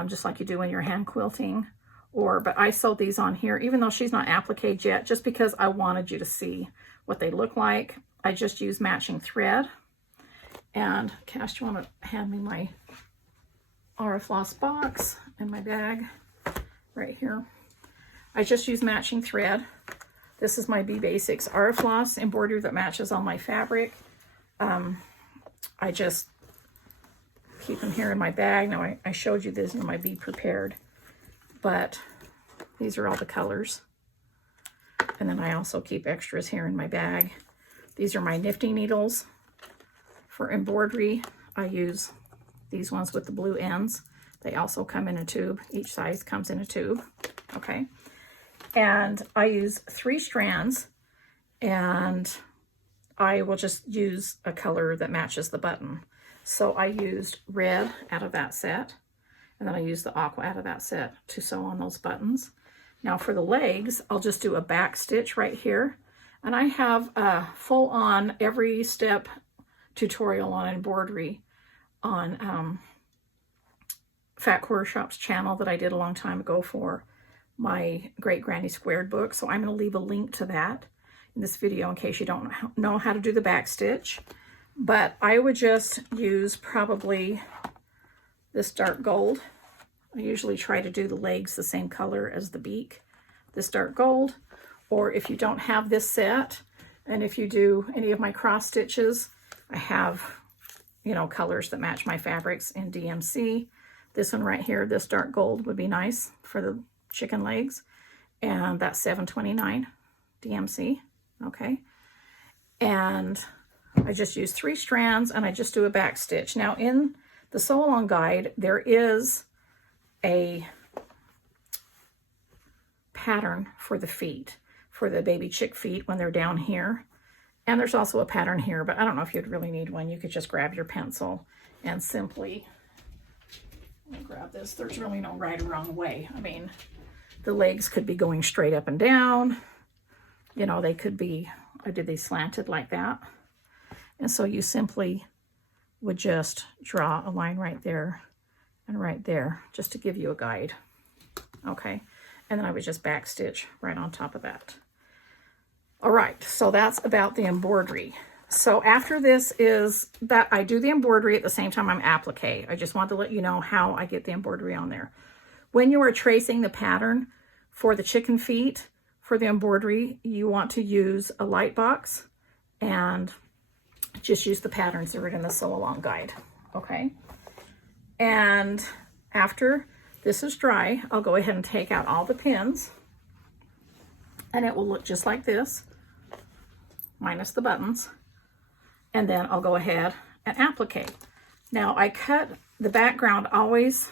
just like you do when you're hand quilting. But I sewed these on here, even though she's not appliqued yet, just because I wanted you to see what they look like. I just use matching thread. And Cash, you want to hand me my Floss box and my bag right here. I just use matching thread. This is my B Basics Floss embroidery that matches all my fabric. I just keep them here in my bag. Now I showed you this in my Be Prepared, but these are all the colors. And then I also keep extras here in my bag. These are my nifty needles. For embroidery, I use these ones with the blue ends. They also come in a tube. Each size comes in a tube. Okay. And I use 3 strands, and I will just use a color that matches the button. So I used red out of that set, and then I used the aqua out of that set to sew on those buttons. Now for the legs, I'll just do a back stitch right here. And I have a full-on every step tutorial on embroidery on Fat Quarter Shop's channel that I did a long time ago for my Great Granny Squared book. So I'm going to leave a link to that in this video in case you don't know how to do the back stitch. But I would just use probably this dark gold. I usually try to do the legs the same color as the beak, this dark gold. Or if you don't have this set, and if you do any of my cross stitches, I have, you know, colors that match my fabrics in DMC. This one right here, this dark gold would be nice for the chicken legs. And that's 729 DMC, okay? And I just use 3 strands, and I just do a back stitch. Now in the sew along guide, there is a pattern for the feet, for the baby chick feet when they're down here. And there's also a pattern here, but I don't know if you'd really need one. You could just grab your pencil and simply, let me grab this. There's really no right or wrong way. I mean, the legs could be going straight up and down. You know, they could be, I did these slanted like that. And so you simply would just draw a line right there and right there, just to give you a guide. Okay, and then I would just backstitch right on top of that. All right, so that's about the embroidery. So after this is that I do the embroidery at the same time I'm applique. I just want to let you know how I get the embroidery on there. When you are tracing the pattern for the chicken feet, for the embroidery, you want to use a light box and just use the patterns that are in the sew along guide, okay? And after this is dry, I'll go ahead and take out all the pins, and it will look just like this, minus the buttons. And then I'll go ahead and applique. Now I cut the background always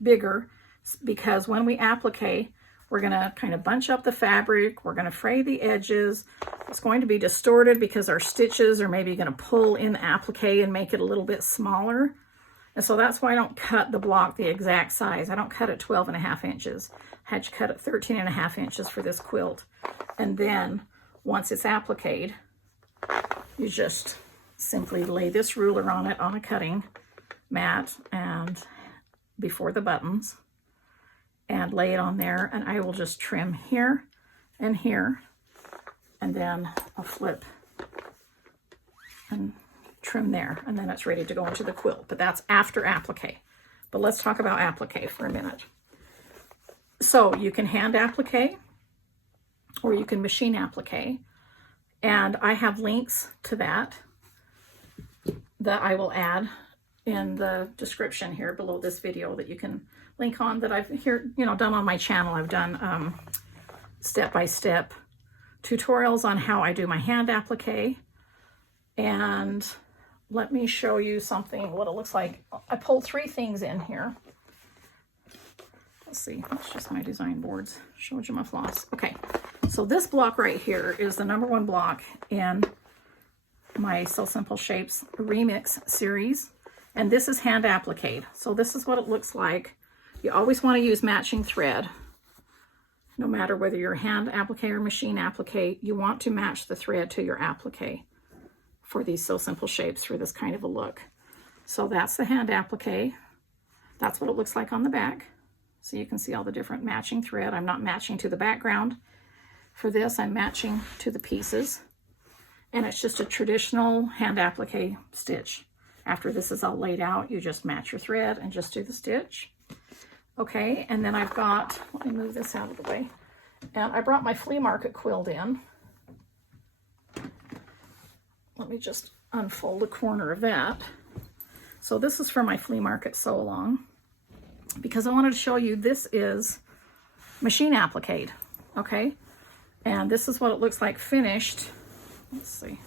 bigger because when we applique, we're gonna kind of bunch up the fabric, we're gonna fray the edges. It's going to be distorted because our stitches are maybe gonna pull in the applique and make it a little bit smaller. And so that's why I don't cut the block the exact size. I don't cut it 12.5 inches. I had to cut it 13.5 inches for this quilt. And then once it's appliqued, you just simply lay this ruler on it on a cutting mat and before the buttons and lay it on there, and I will just trim here and here, and then I'll flip and trim there, and then it's ready to go into the quilt. But that's after applique. But let's talk about applique for a minute. So you can hand applique or you can machine applique, and I have links to that I will add in the description here below this video that you can link on, that I've here, done on my channel. I've done step-by-step tutorials on how I do my hand applique. And let me show you something, what it looks like. I pulled 3 things in here. Let's see, that's just my design boards. Showed you my floss. Okay, so this block right here is the #1 block in my So Simple Shapes Remix series. And this is hand applique. So this is what it looks like. You always want to use matching thread. No matter whether you're hand applique or machine applique, you want to match the thread to your applique for these So Simple Shapes for this kind of a look. So that's the hand applique. That's what it looks like on the back. So you can see all the different matching thread. I'm not matching to the background. For this, I'm matching to the pieces. And it's just a traditional hand applique stitch. After this is all laid out, you just match your thread and just do the stitch. Okay, and then I've got, let me move this out of the way. And I brought my flea market quilt in. Let me just unfold a corner of that. So this is for my flea market sew along, because I wanted to show you this is machine applique, okay? And this is what it looks like finished. Let's see,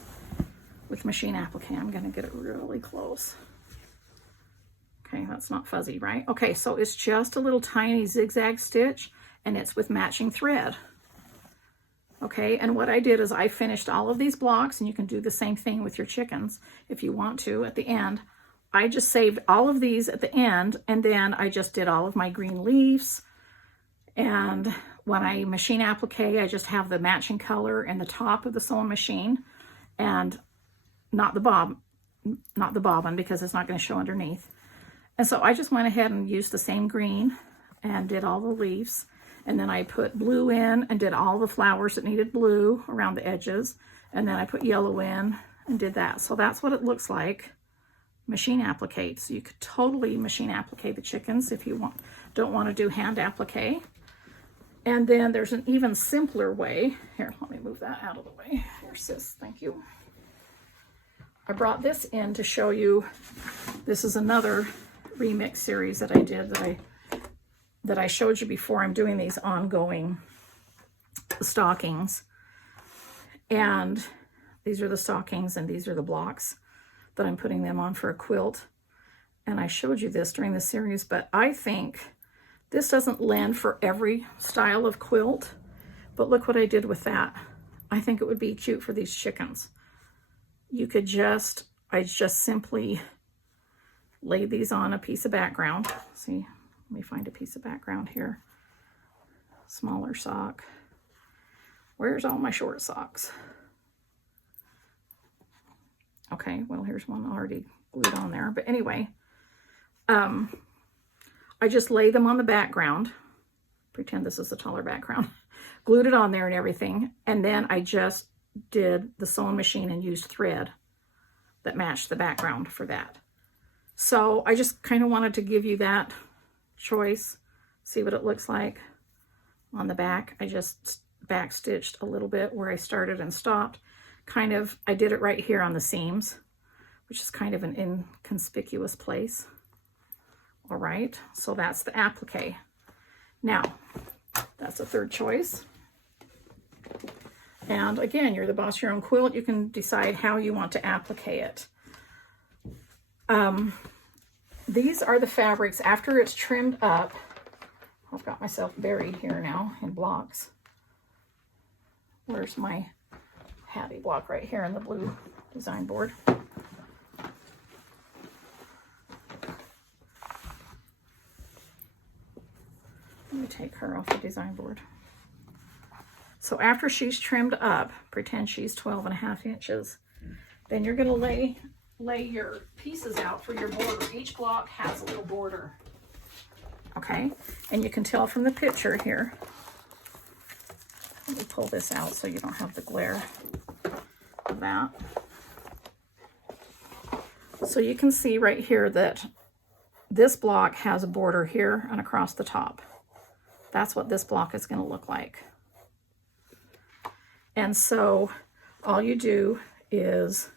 with machine applique. I'm gonna get it really close. Okay, that's not fuzzy, right? Okay, so it's just a little tiny zigzag stitch, and it's with matching thread. Okay, and what I did is I finished all of these blocks, and you can do the same thing with your chickens if you want to at the end. I just saved all of these at the end, and then I just did all of my green leaves. And when I machine applique, I just have the matching color in the top of the sewing machine, and not the bobbin, because it's not going to show underneath. And so I just went ahead and used the same green and did all the leaves. And then I put blue in and did all the flowers that needed blue around the edges. And then I put yellow in and did that. So that's what it looks like, machine applique. So you could totally machine applique the chickens if you don't want to do hand applique. And then there's an even simpler way. Here, let me move that out of the way. Here, sis, thank you. I brought this in to show you, this is another remix series that I did that I showed you before. I'm doing these ongoing stockings, and these are the stockings and these are the blocks that I'm putting them on for a quilt. And I showed you this during the series, but I think this doesn't lend for every style of quilt. But look what I did with that. I think it would be cute for these chickens. You could just, I just simply laid these on a piece of background. See, let me find a piece of background here. Smaller sock. Where's all my short socks? Okay, well, here's one already glued on there. But anyway, I just lay them on the background. Pretend this is a taller background. Glued it on there and everything. And then I just did the sewing machine and used thread that matched the background for that. So I just kind of wanted to give you that choice. See what it looks like on the back. I just back stitched a little bit where I started and stopped. Kind of, I did it right here on the seams, which is kind of an inconspicuous place. All right, so that's the applique. Now, that's a third choice. And again, you're the boss of your own quilt. You can decide how you want to applique it. These are the fabrics after it's trimmed up. I've got myself buried here now in blocks. Where's my HATTIE block? Right here in the blue design board. Let me take her off the design board. So after she's trimmed up, pretend she's 12.5 inches, then you're going to lay your pieces out for your border. Each block has a little border. Okay, and you can tell from the picture here. Let me pull this out so you don't have the glare of that. So you can see right here that this block has a border here and across the top. That's what this block is going to look like. And so all you do is,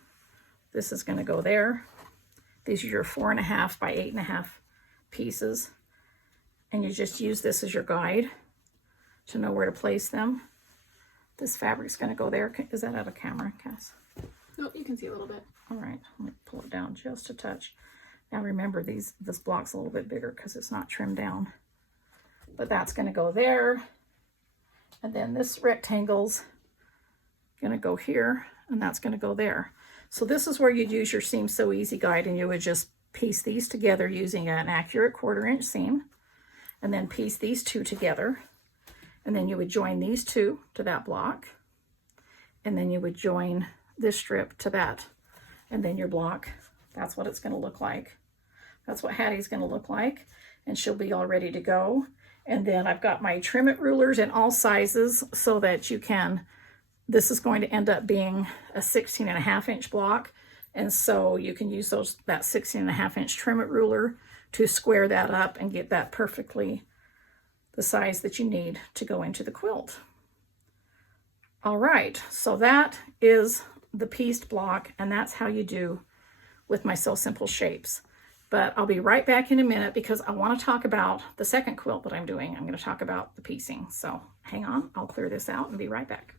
this is going to go there. These are your 4.5 by 8.5 pieces. And you just use this as your guide to know where to place them. This fabric's going to go there. Is that out of camera, Cass? Nope, you can see a little bit. All right, let me pull it down just a touch. Now remember, this block's a little bit bigger because it's not trimmed down. But that's going to go there. And then this rectangle's going to go here, and that's going to go there. So this is where you'd use your Seam So Easy guide, and you would just piece these together using an accurate 1/4 inch seam, and then piece these two together. And then you would join these two to that block. And then you would join this strip to that. And then your block, that's what it's going to look like. That's what Hattie's going to look like. And she'll be all ready to go. And then I've got my trim it rulers in all sizes so that you can, this is going to end up being a 16.5 inch block. And so you can use that 16.5 inch trim it ruler to square that up and get that perfectly the size that you need to go into the quilt. All right, so that is the pieced block, and that's how you do with my Sew Simple shapes. But I'll be right back in a minute because I want to talk about the second quilt that I'm doing. I'm going to talk about the piecing. So hang on, I'll clear this out and be right back.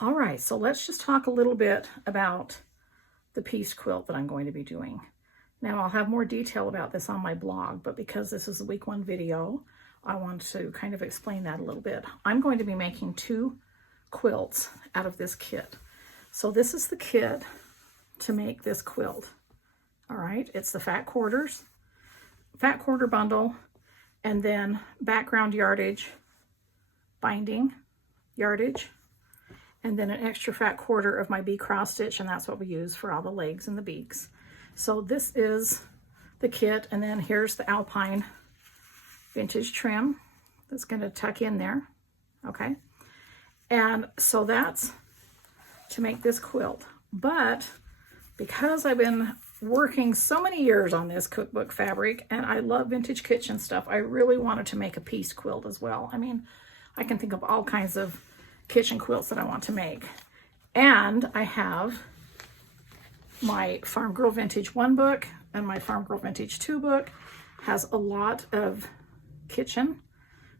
All right, so let's just talk a little bit about the pieced quilt that I'm going to be doing. Now I'll have more detail about this on my blog, but because this is a week 1 video, I want to kind of explain that a little bit. I'm going to be making 2 quilts out of this kit. So this is the kit to make this quilt. All right, it's the fat quarter bundle, and then background yardage, binding yardage, and then an extra fat quarter of my bee cross stitch, and that's what we use for all the legs and the beaks. So this is the kit, and then here's the Alpine vintage trim that's going to tuck in there. Okay, and so that's to make this quilt. But because I've been working so many years on this cookbook fabric and I love vintage kitchen stuff, I really wanted to make a pieced quilt as well. I mean, I can think of all kinds of kitchen quilts that I want to make. And I have my Farm Girl Vintage 1 book, and my Farm Girl Vintage 2 book has a lot of kitchen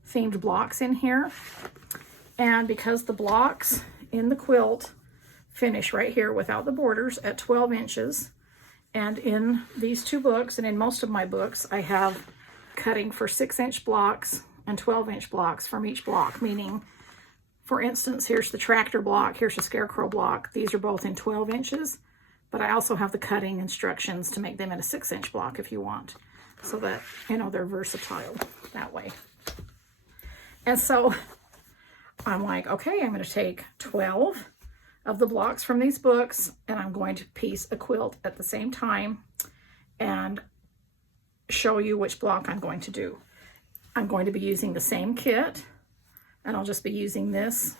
themed blocks in here. And because the blocks in the quilt finish right here without the borders at 12 inches, and in these 2 books and in most of my books I have cutting for 6-inch blocks and 12-inch blocks from each block, meaning for instance, here's the tractor block, here's the scarecrow block. These are both in 12 inches, but I also have the cutting instructions to make them in a 6-inch block if you want, so that, you know, they're versatile that way. And so I'm like, okay, I'm going to take 12 of the blocks from these books, and I'm going to piece a quilt at the same time and show you which block I'm going to do. I'm going to be using the same kit, and I'll just be using this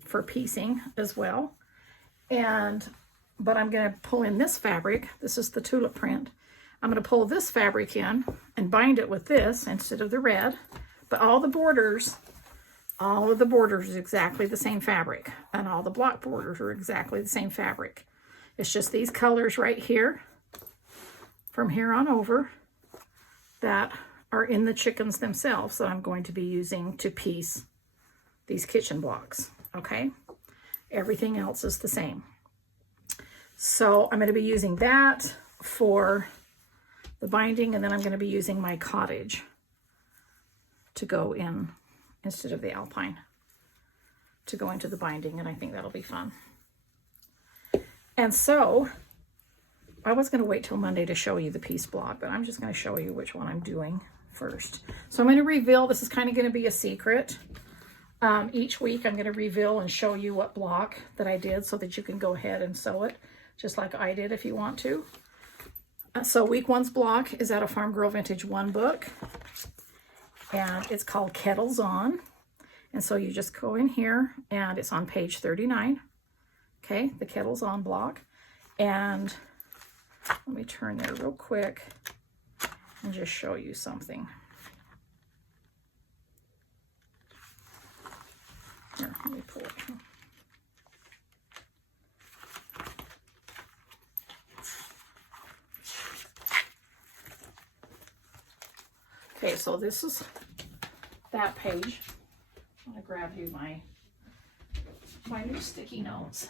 for piecing as well. But I'm going to pull in this fabric. This is the tulip print. I'm going to pull this fabric in and bind it with this instead of the red. But all of the borders is exactly the same fabric, and all the block borders are exactly the same fabric. It's just these colors right here, from here on over, that are in the chickens themselves that I'm going to be using to piece these kitchen blocks, okay? Everything else is the same. So I'm going to be using that for the binding, and then I'm going to be using my cottage to go in instead of the alpine to go into the binding, and I think that'll be fun. And so I was going to wait till Monday to show you the piece block, but I'm just going to show you which one I'm doing first. So I'm going to reveal, this is kind of going to be a secret. Each week I'm going to reveal and show you what block that I did so that you can go ahead and sew it just like I did if you want to. So week 1's block is out of Farm Girl Vintage 1 book, and it's called Kettles On. And so you just go in here, and it's on page 39. Okay, the Kettles On block. And let me turn there real quick and just show you something. Here, let me pull it. Okay, so this is that page. I'm going to grab you my new sticky notes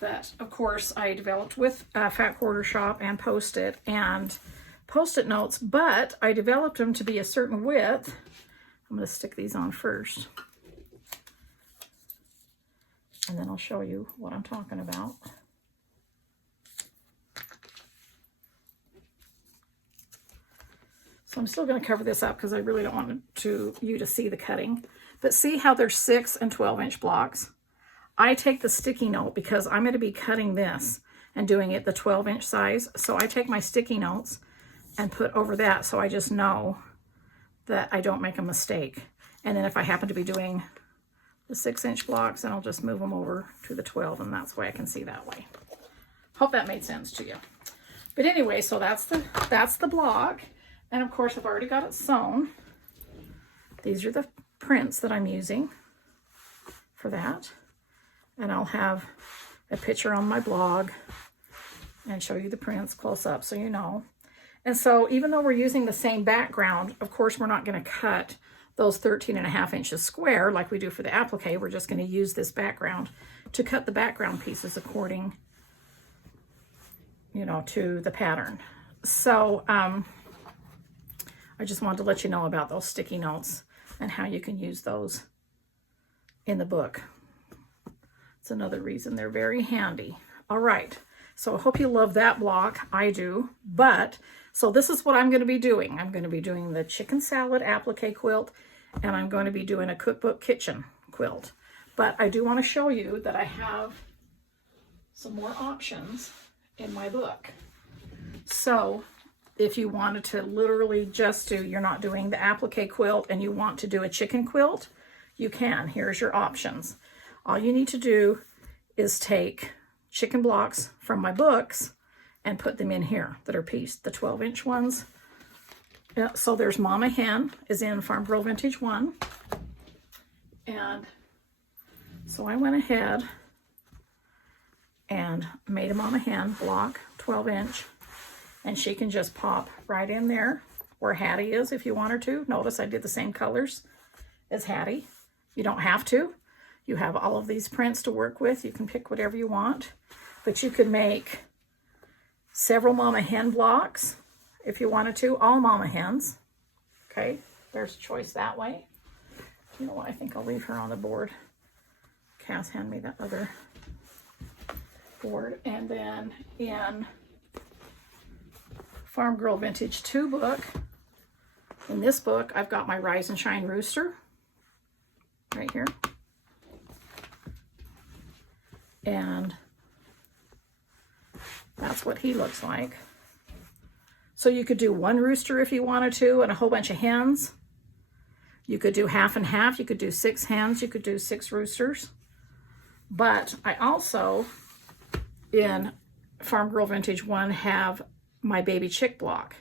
that, of course, I developed with Fat Quarter Shop and Post-it notes, but I developed them to be a certain width. I'm going to stick these on first, and then I'll show you what I'm talking about. So I'm still going to cover this up because I really don't want you to see the cutting. But see how there's 6 and 12-inch blocks? I take the sticky note because I'm going to be cutting this and doing it the 12-inch size. So I take my sticky notes and put over that so I just know that I don't make a mistake. And then if I happen to be doing the 6-inch blocks, then I'll just move them over to the 12, and that's why I can see that way. Hope that made sense to you. But anyway, so that's the block. And of course, I've already got it sewn. These are the prints that I'm using for that. And I'll have a picture on my blog and show you the prints close up so you know. And so even though we're using the same background, of course, we're not going to cut those 13.5 inches square like we do for the applique. We're just going to use this background to cut the background pieces according, you know, to the pattern. So I just wanted to let you know about those sticky notes and how you can use those in the book. It's another reason they're very handy. All right, so I hope you love that block. I do. But, so this is what I'm going to be doing. I'm going to be doing the Chicken Salad Applique Quilt, and I'm going to be doing a cookbook kitchen quilt. But I do want to show you that I have some more options in my book. So if you wanted to literally just do, you're not doing the applique quilt and you want to do a chicken quilt, you can. Here's your options. All you need to do is take chicken blocks from my books and put them in here that are pieced, the 12-inch ones. So there's Mama Hen is in Farm Girl Vintage 1. And so I went ahead and made a Mama Hen block, 12-inch. And she can just pop right in there where Hattie is if you want her to. Notice I did the same colors as Hattie. You don't have to. You have all of these prints to work with. You can pick whatever you want. But you could make several Mama Hen blocks if you wanted to. All Mama Hens. Okay, there's a choice that way. You know what? I think I'll leave her on the board. Cass handed me that other board. And then in Farm Girl Vintage 2 book, in this book, I've got my Rise and Shine Rooster right here. And that's what he looks like. So you could do one rooster if you wanted to and a whole bunch of hens. You could do half and half. You could do 6 hens. You could do 6 roosters. But I also, in Farm Girl Vintage 1, have my baby chick block.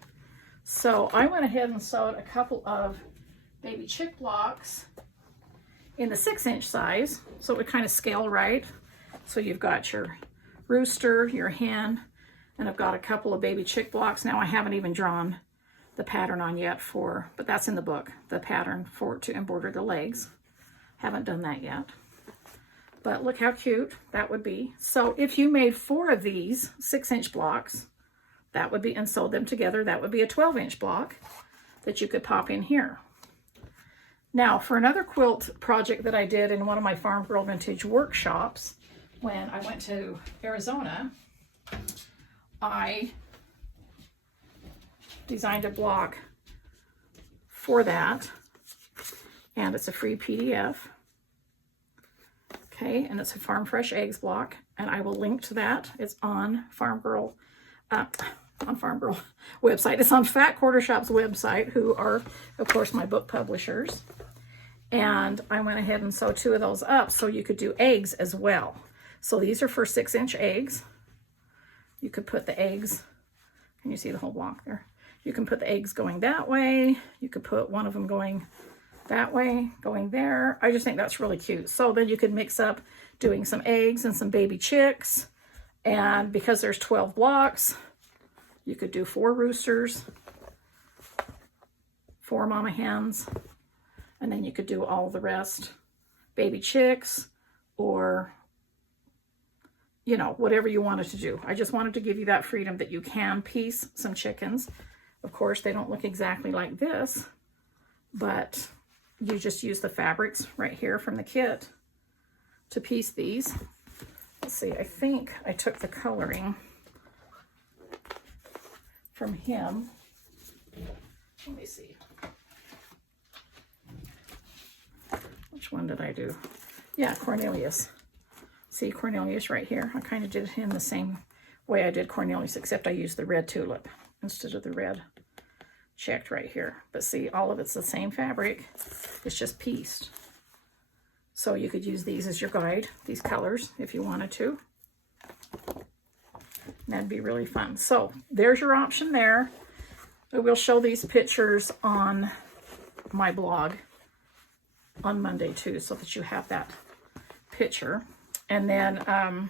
So I went ahead and sewed a couple of baby chick blocks in the 6-inch size, so it would kind of scale right. So you've got your rooster, your hen, and I've got a couple of baby chick blocks. Now I haven't even drawn the pattern on yet for, but that's in the book, the pattern for to embroider the legs. Haven't done that yet. But look how cute that would be. So if you made 4 of these 6-inch blocks, that would be, and sewed them together, that would be a 12-inch block that you could pop in here. Now, for another quilt project that I did in one of my Farm Girl Vintage workshops, when I went to Arizona, I designed a block for that, and it's a free PDF. Okay, and it's a Farm Fresh Eggs block, and I will link to that. It's on Farm Girl website. It's on Fat Quarter Shop's website, who are, of course, my book publishers. And I went ahead and sewed 2 of those up so you could do eggs as well. So these are for 6-inch eggs. You could put the eggs, can you see the whole block there? You can put the eggs going that way. You could put one of them going that way, going there. I just think that's really cute. So then you could mix up doing some eggs and some baby chicks. And because there's 12 blocks, you could do 4 roosters, 4 mama hens, and then you could do all the rest, baby chicks, or, you know, whatever you wanted to do. I just wanted to give you that freedom that you can piece some chickens. Of course, they don't look exactly like this, but you just use the fabrics right here from the kit to piece these. Let's see, I think I took the coloring from him. Let me see. Which one did I do? Yeah, Cornelius. See Cornelius right here? I kind of did it in the same way I did Cornelius, except I used the red tulip instead of the red checked right here. But see, all of it's the same fabric. It's just pieced. So you could use these as your guide, these colors, if you wanted to. That'd be really fun. So there's your option there. I will show these pictures on my blog on Monday too, so that you have that picture. And then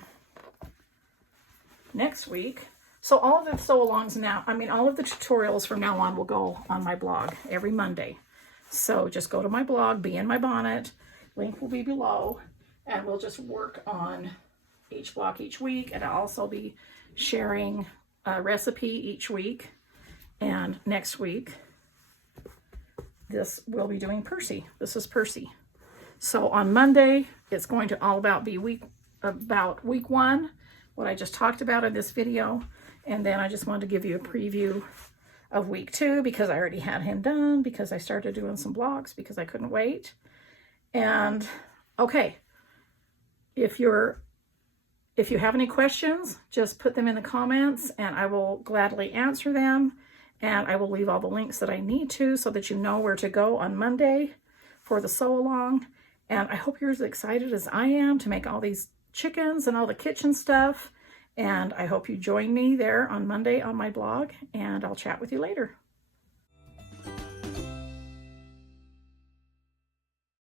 next week, so all of the sew-alongs now, I mean, all of the tutorials from now on will go on my blog every Monday. So just go to my blog, Be in My Bonnet, link will be below, and we'll just work on each block each week. And I'll also be sharing a recipe each week. And next week, this will be doing Percy. This is Percy. So on Monday, it's going to all about be week 1, what I just talked about in this video. And then I just wanted to give you a preview of week 2 because I already had him done, because I started doing some blocks because I couldn't wait. And okay, if you have any questions, just put them in the comments and I will gladly answer them. And I will leave all the links that I need to so that you know where to go on Monday for the sew along. And I hope you're as excited as I am to make all these chickens and all the kitchen stuff. And I hope you join me there on Monday on my blog, and I'll chat with you later.